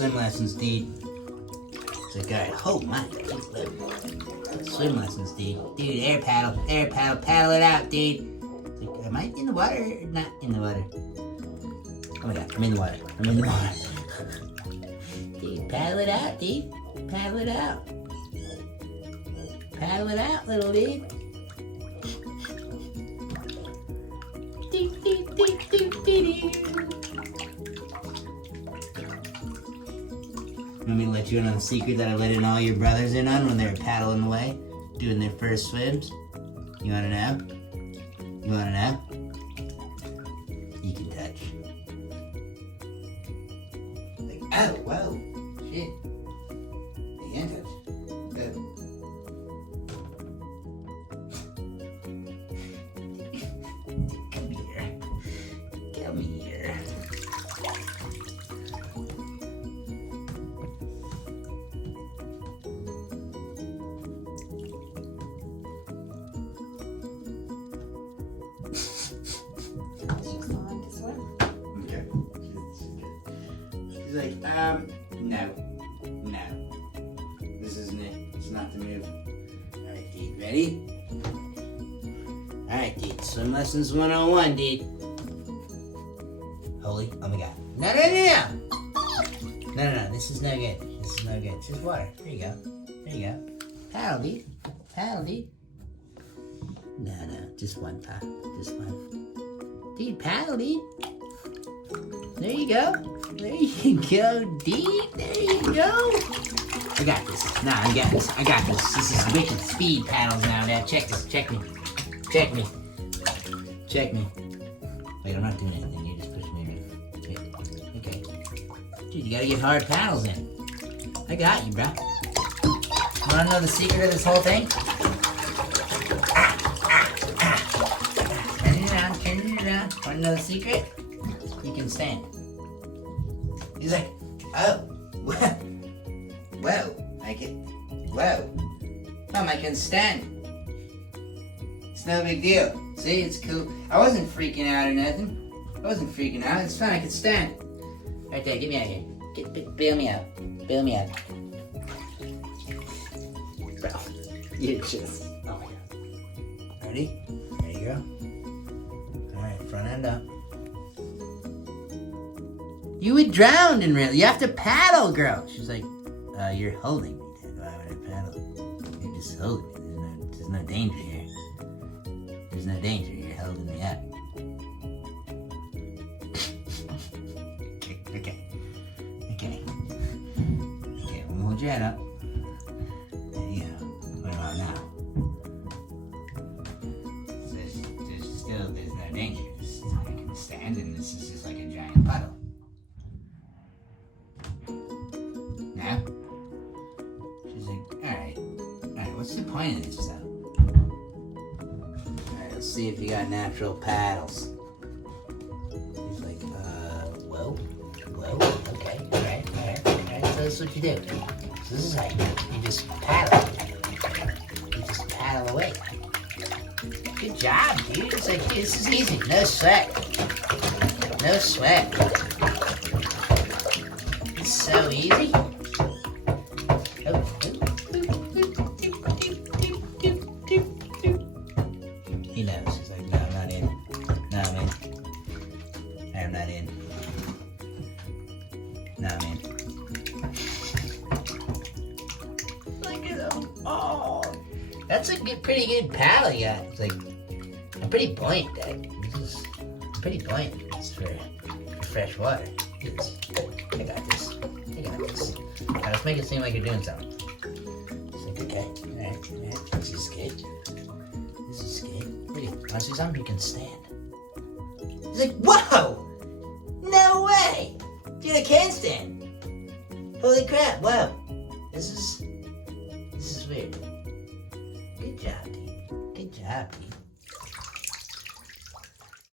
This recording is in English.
swim lessons, dude. It's like, alright, oh my, swim lessons, dude. Dude, air paddle, paddle it out, dude. It's like, am I in the water or not in the water? Oh my god, I'm in the water. Dude, paddle it out, dude. Paddle it out. Paddle it out, little dude. Want me to let you in on the secret that I let in all your brothers in on when they were paddling away, doing their first swims? You wanna know? You wanna know? You can touch. Like, oh, whoa, shit. You can touch. Good. Come here. Come here. Okay. She's like, no. This isn't it. It's not the move. Alright, dude, ready? Alright, dude, swim lessons 101, dude. Holy, oh my god. No, this is no good. It's just water. There you go. Paddle, dude. No, just one time. Just one. Dude, paddle, dude. There you go, dude. There you go. I got this. Nah, I got this. This is wicked speed paddles now, Dad. Check this. Check me. Wait, I'm not doing anything. You're just pushing me around. Okay. Dude, you gotta get hard paddles in. I got you, bro. Wanna know the secret of this whole thing? Turn it around. Wanna know the secret? You can stand. He's like, oh, whoa, Mom, I can stand. It's no big deal. See, it's cool. I wasn't freaking out or nothing. It's fine, I can stand. Right there, get me out of here. Bail me out. Bro, you're just, oh my god. Ready? There you go. Alright, front end up. You would drown in real. You have to paddle, girl. She's like, you're holding me, Dad. Why would I paddle? You're just holding me. There's no danger here. You're holding me up. Okay, we'll hold your head up. There you go. What about now? There's no danger. I can stand, and this is just like a giant puddle. Now? She's like, alright, what's the point of this stuff? Alright, let's see if you got natural paddles. He's like, whoa, okay, alright, so this is what you do. So this is how you do it. You just paddle away. Good job, dude. It's like, this is easy, no sweat. It's so easy. He knows. He's like, no, I'm not in. No, I'm in. I'm not in. No, I'm in. Look at him. Oh, that's a pretty good paddle you got. It's like, I'm pretty buoyant, Dad. This is pretty buoyant. It's for fresh water. I got this. Now, let's make it seem like you're doing something. It's like, okay, alright. This is good. Look at, wanna see something? You can stand. He's like, whoa! No way! Dude, I can stand. Holy crap, wow. This is weird. Good job, dude.